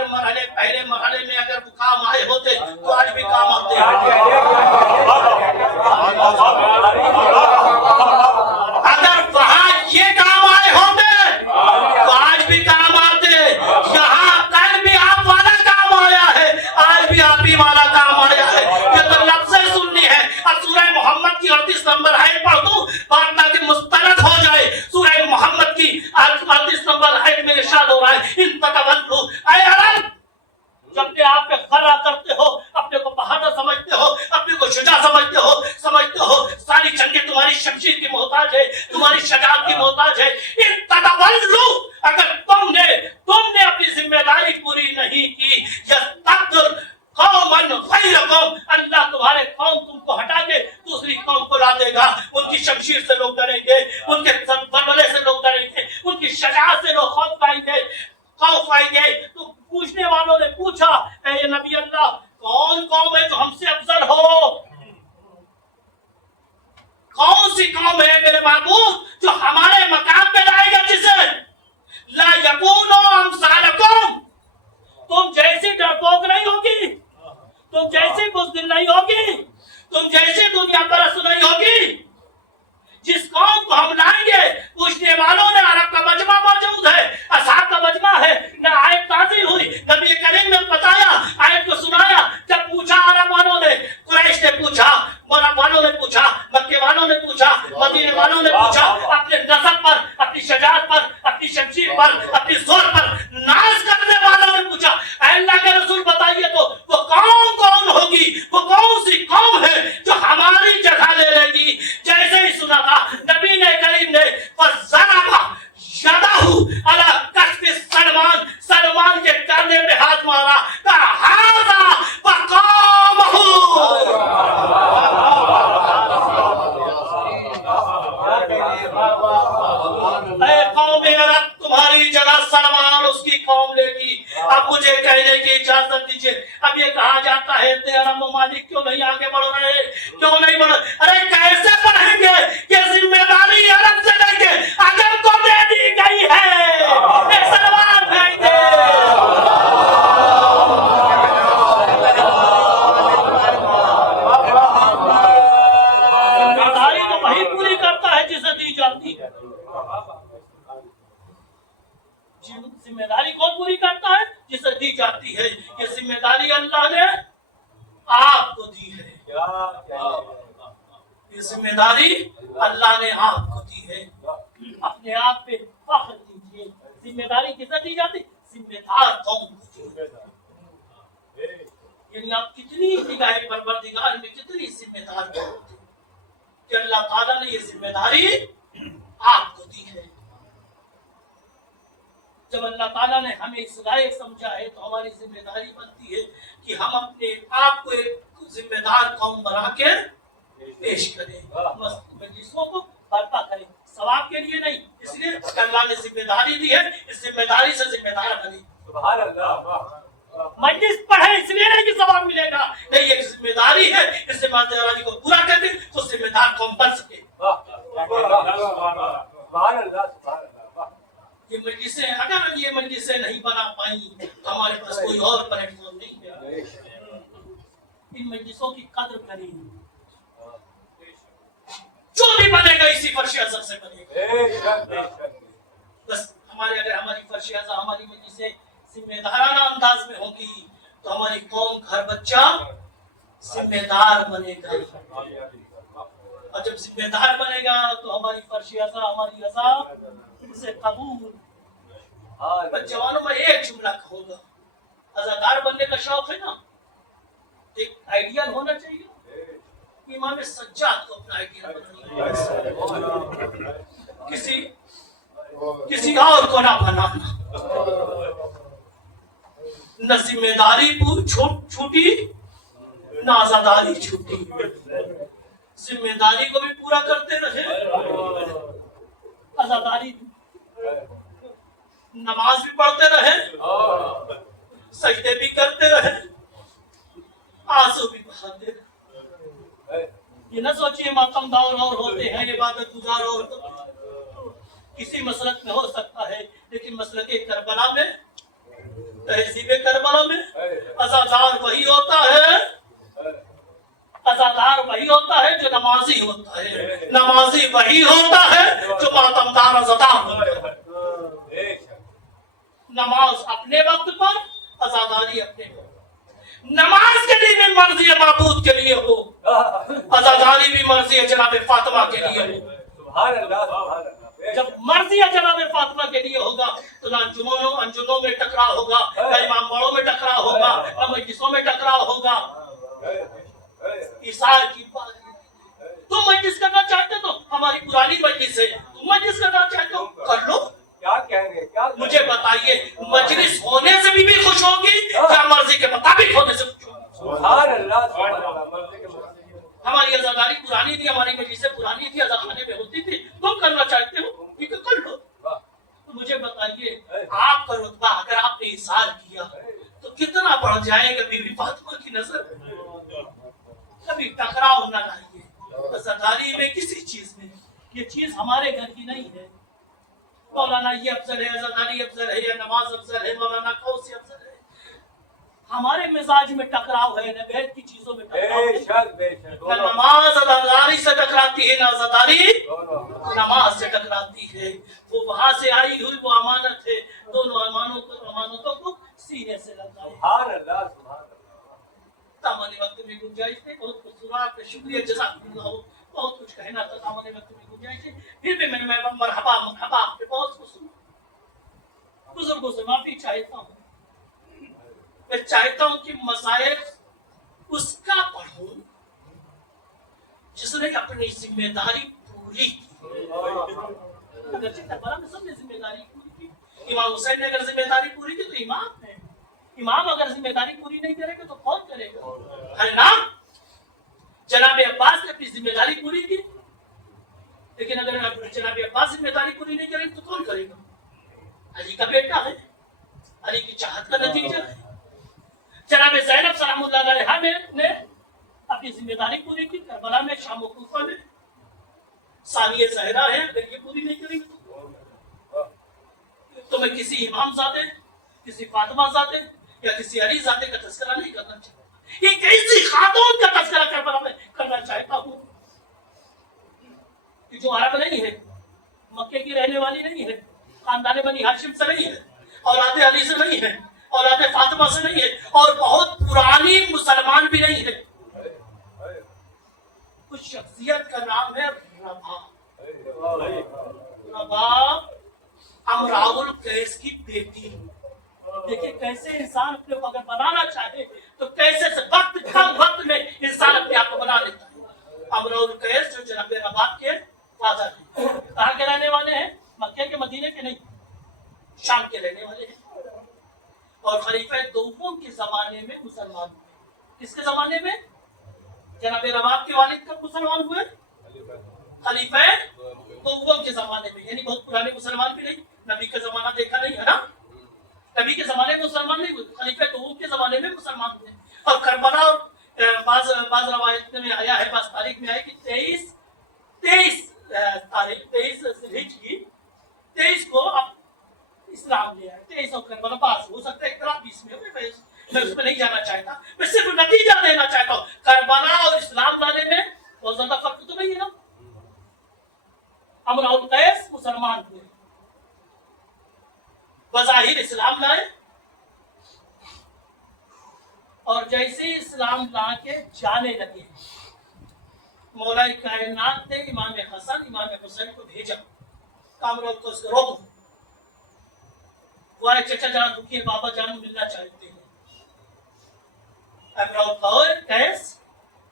اگر پہلے مرحلے میں اگر وہ کام آئے ہوتے تو آج بھی کام آتے. اگر وہاں یہ کام آئے ہوتے تو آج بھی کام آتے. یہاں کل بھی آپ والا کام آیا ہے, آج بھی آپ ہی والا کام آیا ہے. یہ تو لفظیں سننی ہے. اب سورہ محمد کی 38 نمبر آیت پڑھ دوں بات تاکہ مستند ہو جائے. سورہ محمد کی 38 نمبر آیت میں ارشاد ہو رہا ہے ان تکبروا اے عرب, جب کہ آپ پہ غرہ کرتے ہو, اپنے کو بہادر سمجھتے ہو, اپنے کو شجاع سمجھتے ہو ساری جنگیں تمہاری شمشیر کی محتاج ہے, تمہاری شجاعت کی محتاج ہے. ان تکبروا, اگر تم نے اپنی ذمہ داری پوری نہیں کی, یستبدل قوما غیرکم, اللہ تمہارے قوم تم کو ہٹا کے دوسری قوم کو لا دے گا. ان کی شمشیر سے لوگ ڈریں گے, ان کے بلبلے سے لوگ ڈریں گے, ان کی شجاعت سے لوگ خوف پائیں گے. تو پوچھنے والوں نے پوچھا اے نبی اللہ, کون قوم ہے جو ہم سے افضل ہو؟ کون سی قوم ہے میرے محبوب جو ہمارے مقام پہ لائے گا جسے لا یکونوا امثالکم, تم جیسی ڈرپوک نہیں ہوگی, تم جیسی بزدل نہیں ہوگی, تم جیسی دنیا پرست نہیں ہوگی. جس قوم کو ہم لائیں گے, پوچھنے والوں نے عرب کا مجمع موجود ہے, اصحاب کا مجمع ہے, نہ آیت نازل ہوئی, نبی کریم نے بتایا, آیت کو سنایا. جب پوچھا عرب والوں نے, قریش نے پوچھا, عرب والوں نے پوچھا, مکے والوں نے پوچھا, مدینے والوں نے پوچھا, اپنے نسب پر, اپنی شجاعت پر, اپنی شمشیر پر, اپنی زور پر ناز کرنے والوں نے پوچھا اے اللہ کے رسول بتائیے تو وہ قوم کون ہوگی, وہ کون سی قوم ہے جو ہماری جگہ لے لے گی. جیسے ہی سنا تھا نبی نے کریم نے فَضَرَبَ يَدَهُ عَلَى كَتْفِ سلمان کے کاندھے پہ ہاتھ مارا, کہا هَذَا فَقَامَهُ. اے قوم عرب, تمہاری جگہ سلمان اس کی قوم لے گی. اب مجھے کہنے کی اجازت دیجیے, اب یہ کہا جاتا ہے اتنے عرب ممالک کیوں نہیں آگے بڑھ رہے, کیوں نہیں بڑھ رہے؟ ارے کیسے بڑھیں گے کہ ذمہ داری عرب سے لے کے عجم کو دے دی گئی ہے. اے سلمان بھیج دے. ذمہ داری تو وہی پوری کرتا ہے جسے دی جاتی ہے. ذمہ داری کون پوری کرتا ہے؟ جسے دی جاتی ہے. یہ ذمہ داری اللہ نے آپ کو دی ہے. یہ ذمہ داری اللہ نے آپ کو دی ہے. اپنے آپ پہ فخر کیجیے. ذمہ داری کسے دی جاتی؟ ذمہ دار قوم کو دی. یعنی آپ کتنی نگاہ پروردگار میں کتنی ذمہ دار ہوتے کہ اللہ تعالیٰ نے یہ ذمہ داری آپ کو دی ہے. جب اللہ تعالیٰ نے ہمیں اس لائق سمجھا ہے تو ہماری ذمہ داری بنتی ہے کہ ہم اپنے آپ کو ایک ذمہ دار قوم بنا کے پیش کریں, مجلسوں کو برپا کریں, ثواب کے لیے نہیں, اس لیے اللہ نے ذمہ داری دی ہے, اس ذمہ داری سے ذمہ دار بنیں. سبحان اللہ. مجلس پڑھے اس لیے نہیں کہ ثواب ملے گا, نہیں, یہ ذمہ داری ہے, اس ذمہ داری کو پورا کر دیں تو ذمہ دار قوم بن سکے. سبحان اللہ. یہ مجلسیں, اگر یہ مجلسیں نہیں بنا پائیں تو ہمارے پاس کوئی اور پلیٹ فارم نہیں ہے. ان مجلسوں کی قدر کریں. جو بھی بنے گا اسی فرش ازل سے بنے گا. بس ہماری فرش ازل, ہماری مجلسیں ذمہ دارانہ انداز میں ہوگی تو ہماری قوم, گھر بچہ ذمہ دار بنے گا. اور جب ذمہ دار بنے گا تو ہماری فرش ازل, ہماری ازل سے قبول. جوانوں میں ایک جملہ کہوں گا, ازادار بننے کا شوق ہے نا, ایک آئیڈیل ہونا چاہیے. امام سجاد کو اپنا آئیڈیل بنانا, کسی اور کو نہ بنانا. نہ ذمہ داری چھوٹی نہ آزاداری چھوٹی. ذمہ داری کو بھی پورا کرتے رہے, آزاداری بھی, نماز بھی پڑھتے رہے, سجدے بھی کرتے رہے, آنسو بھی بہاتے رہے. یہ نہ سوچیے ماتم دور اور ہوتے ہیں, عبادت گزار اور کسی مسلک میں ہو سکتا ہے, لیکن مسلک کربلا میں तहजीब करबला में अज़ादार वही होता है, अज़ादार वही होता है जो नमाजी होता है, नमाजी वही होता है जो मातमदार अज़ादार होता है। नमाज अपने वक्त पर, अज़ादारी अपने वक्त। नमाज के लिए भी मर्जी है माबूद के लिए हो, अज़ादारी भी मर्जी है जनाब फातिमा के लिए हो। सुभान अल्लाह, सुभान अल्लाह। जब मर्जी है जनाब फातिमा के लिए होगा तो ना अंजुमों में टकराव होगा, ना इमाम बाड़ों में टकराव होगा, ना मजलिसों में टकराव होगा। इसार की बात, तुम मजलिस करना चाहते तो हमारी पुरानी मजलिस है, तुम मजलिस करना चाहते हो कर लो। क्या कह रहे हैं, क्या मुझे बताइए, मजलिस होने से भी खुश होगी या मर्जी के मुताबिक होने से खुश होगी? सुभान अल्लाह, सुभान अल्लाह। मर्जी के मुताबिक। हमारी आजादारी पुरानी थी, हमारी मजलिसें पुरानी थी, आजादारी में होती थी, तुम करना चाहते हो ठीक है कर लो। तो मुझे बताइए, आपका रुतबा अगर आपने इसार किया तो कितना बढ़ जाएगा बीबी फातिमा की नजर। कभी टकराव न लाइए आजादारी में, किसी चीज में। ये चीज हमारे घर की नहीं है। मौलाना ये अफजल है, आजादारी अफजल है, या नमाज अफजल है, मौलाना कौसी अफजल है। हमारे मिजाज में टकराव है, नबैत की चीजों में टकराव है। बेशक, बेशक। ना नमाज आजादारी से टकराती है, ना आजादारी नमाज से टकराती है। वो वहां से आई हुई वो अमानत है, दोनों अमानतों को सीने से लगाए। सुभान अल्लाह, सुभान अल्लाह। सामान्य वक्त में गुंजाइश थी, बहुत खूबसूरत, शुक्रिया जज़ाकल्लाह, बहुत कुछ कहना था सामान्य वक्त में गुंजाइश थी, फिर भी मैंने मरहबा मरहबा आपके बहुत कुछ सुना। बुजुर्गों से माफी चाहता हूँ, मैं चाहता हूँ कि मसाइल उसका पढ़ो जिसने अपनी जिम्मेदारी पूरी की। अगरचे करबला में सबने जिम्मेदारी पूरी की। इमाम हुसैन ने अगर जिम्मेदारी पूरी की तो इमाम है, इमाम अगर जिम्मेदारी पूरी नहीं करेगा तो कौन करेगा, है ना? जनाब अब्बास ने अपनी जिम्मेदारी पूरी की, लेकिन अगर जनाब अब्बास जिम्मेदारी पूरी नहीं करेंगे तो कौन करेगा? अली का बेटा है, अली की चाहत का नतीजा है। जनाब ज़ैनब सलामुल्लाह अलैहा ने अपनी जिम्मेदारी पूरी की करबला में, शाम और कूफा में। सानिया ज़हरा है, अगर ये पूरी नहीं करेंगे तो मैं किसी इमाम ज़ादे, किसी फातिमा ज़ादे या किसी अली ज़ादे का तज़किरा नहीं करना चाहता। ये कैसी खातून का तज़किरा करबला में करना चाहता हूँ कि जो अरब नहीं है, मक्के की रहने वाली नहीं है, खानदान बनी हाशिम से नहीं है, औलाद अली से नहीं है, औलाद फातिमा से नहीं है, और बहुत पुरानी मुसलमान भी नहीं है। उस शख्सियत का नाम है रबाब अमराउल कैस की बेटी। देखिए कैसे इंसान अपने को अगर बनाना चाहे तो कैसे से वक्त कम वक्त में इंसान अपने आप को बना लेता है। अमराउल कैस जो जनाब रबाब के फादर हैं, कहाँ के रहने वाले हैं? मक्के के, मदीने के नहीं, शाम के रहने वाले हैं। और खलीफा दोम के जमाने में मुसलमान हुए। किसके जमाने में? जनाब रबाब के वालिद कब मुसलमान हुए? खलीफा दोम के जमाने में, यानी बहुत पुराने मुसलमान भी नहीं। नबी का जमाना देखा नहीं है ना, नबी के जमाने में मुसलमान नहीं हुए, खलीफा दोम के जमाने में मुसलमान हुए। और करबला और बाज रवायत में आया है, बाज तारीख में आया कि 23 को अब इस्लाम ले आए। 23 और करबला पास हो सकता है, 20 में मैं उस पर नहीं जाना चाहता, मैं सिर्फ नतीजा देना चाहता हूँ। करबला और इस्लाम लाने में बहुत ज्यादा फर्क तो नहीं है ना। अमरुल कैस मुसलमान हुए, बज़ाहिर इस्लाम लाए, और जैसे इस्लाम ला के जाने लगे, मौला कायनात ने इमाम हसन इमाम हुसैन को भेजा, अमरुल कैस को रोको, तुम्हारे चचा जान रुकिए, बाबा जान मिलना चाहते हैं। अमरुल कैस,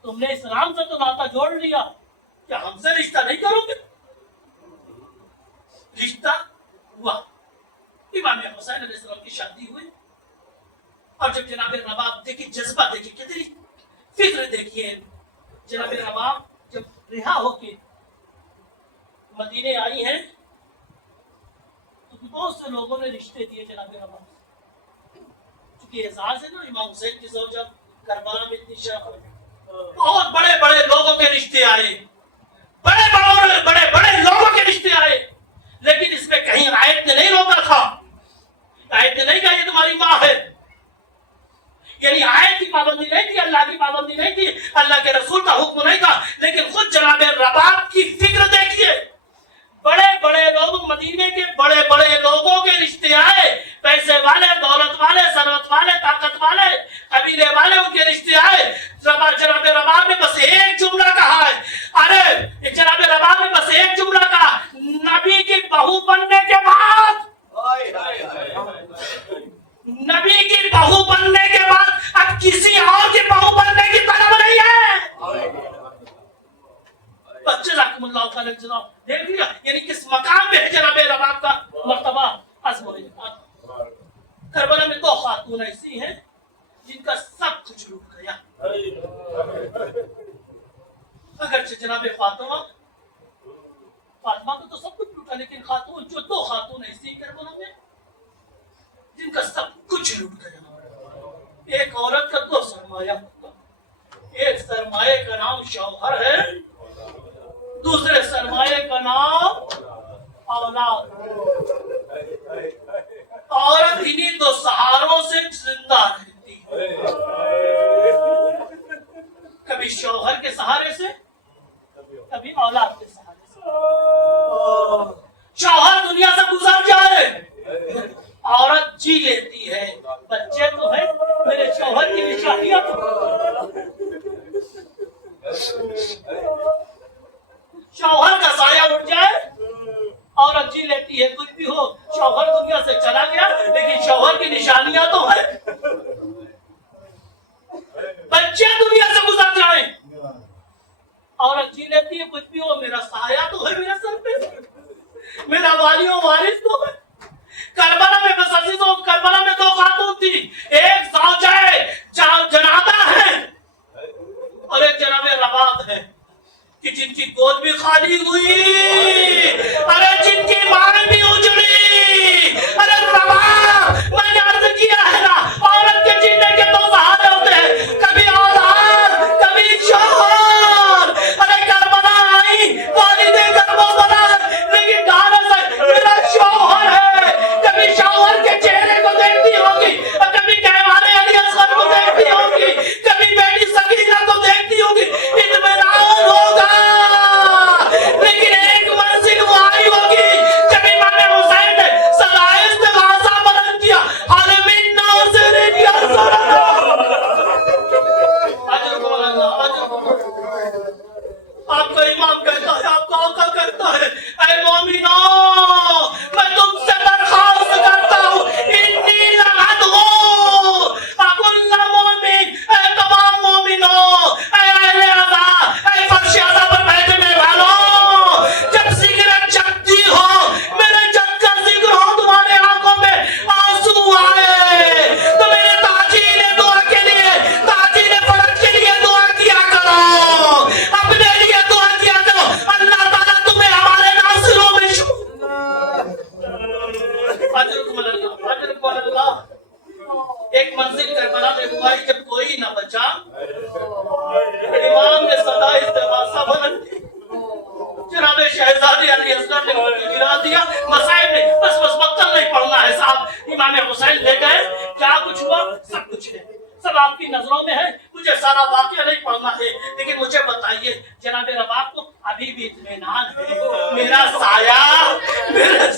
तुमने इस्लाम से तो नाता जोड़ लिया, क्या हमसे रिश्ता नहीं करोगे? रिश्ता हुआ, इमाम हुसैन अलैहिस्सलाम की शादी हुई। और जब जनाब रबाब, देखिए जज्बा, देखिए कितनी फिक्र, देखिए जनाब रबाब जब रिहा होके मदीने आई हैं तो बहुत से लोगों ने रिश्ते दिए जनाब रबाब। क्योंकि एजाज है ना इमाम हुसैन की ज़ौजा, करबला में इतनी शर्फ, बहुत बड़े बड़े लोगों के रिश्ते आए, बड़े लोगों के रिश्ते आए। लेकिन इसमें कहीं आयत ने नहीं रोका था, आयत ने नहीं कहा ये तुम्हारी माँ है, یعنی آیت کی پابندی نہیں تھی, اللہ کی پابندی نہیں تھی, اللہ کے رسول کا حکم نہیں تھا, لیکن خود جناب رباب کی فکر دیکھیے. بڑے بڑے لوگ, مدینے کے بڑے بڑے لوگوں کے رشتے آئے, پیسے والے, دولت والے, ثروت والے, طاقت والے, قبیلے والے, ان کے رشتے آئے. جناب رباب نے بس ایک جملہ کہا ہے, ارے جناب رباب نے بس ایک جملہ کہا, نبی کی بہو بننے کے بعد, نبی کی بہو بننے کے بعد اب کسی اور کی بہو بننے کی طلب نہیں ہے. بچے رحم اللہ تعالی جناب دیکھ لیا, یعنی کس مقام پہ جناب رباب کا مرتبہ عظم ہے. کربلا میں 2 خاتون ایسی ہیں جن کا سب کچھ لوٹ گیا. اگرچہ جناب فاطمہ کو تو سب کچھ لوٹا, لیکن خاتون جو 2 خاتون ایسی کربلا میں جن کا سب کچھ لوٹ گیا. ایک عورت کا 2 سرمایہ ہوتا, ایک سرمایہ کا نام شوہر ہے, دوسرے سرمایہ کا نام اولاد. عورت انہی 2 سہاروں سے زندہ رہتی ہے, کبھی شوہر کے سہارے سے, کبھی اولاد کے سہارے سے. شوہر دنیا سے گزر جائے, عورت جی لیتی ہے, بچے تو ہیں, میرے شوہر کی نشانیاں شوہر کا سایہ اٹھ جائے, عورت جی لیتی ہے, کچھ بھی ہو, شوہر دنیا سے چلا گیا لیکن شوہر کی نشانیاں تو ہیں. بچے دنیا سے گزر جائیں, عورت جی لیتی ہے, کچھ بھی ہو, میرا سایہ تو ہے میرے سر پہ, میرا والی و وارث تو ہے. کربلا میں بس عزیزوں, کربلا میں 2 خاتون تھی, ایک زوجہ جنازہ ہے اور ایک جناب رباب ہے, کہ جن کی گود بھی خالی ہوئی, ارے جن کی ماں بھی اجڑی. ارے رباب, میں نے عرض کیا ہے نا, عورت کے جینے کے 2 سہارے ہوتے ہیں, کبھی اولاد, کبھی شوہر. ارے کربلا آئی, والد کربلا بنا, لیکن گانے سے میرا شوہر ہے. کبھی شوہر کے چہرے کو دیکھتی ہوگی, کبھی کہوانے علی اصغر کو دیکھتی ہوگی, کبھی بیٹی سکینہ کو دیکھتی ہوگی, اطمینان ہوگا. لیکن ایک منزل وہ آئی ہوگی جب امام حسین نے صدائے استغاثہ بلند کیا, حل من ناصر یا آپ کو امام کہتا ہے, آپ کو آقا کہتا ہے, اے مومنوں, میں تم سے درخواست کرتا ہوں, انی لعدو اکل مومن, اے تمام مومنوں, اے اہل عزا, اے فرش عزا پر بیٹھنے والوں, جب سگریٹ چکتی ہو, میرے جد کا ذکر ہو, تمہارے آنکھوں میں آنسو آئے, تو میرے تاجیل دعا کے لیے, تاجیل فرج کے لیے دعا کیا کرو, اپنے لیے دعا کیا کرو. اللہ تعالیٰ تمہیں ہمارے ناصروں میں ایک منزل کربلا میں ہوا جب کوئی نہ بچا, امام نے صدا استغاثہ بلند کی, جناب شہزادی علی اصغر نے ان کو گرا دیا. مسائب نے بس مقتل نہیں پڑھنا ہے صاحب, امام حسین لے گئے, کیا کچھ ہوا, سب کچھ ہے, سب آپ کی نظروں میں ہے, مجھے سارا واقعہ نہیں پڑھنا ہے, لیکن مجھے بتائیے جناب رباب کو ابھی بھی اطمینان ہے, میرا سایہ, میرا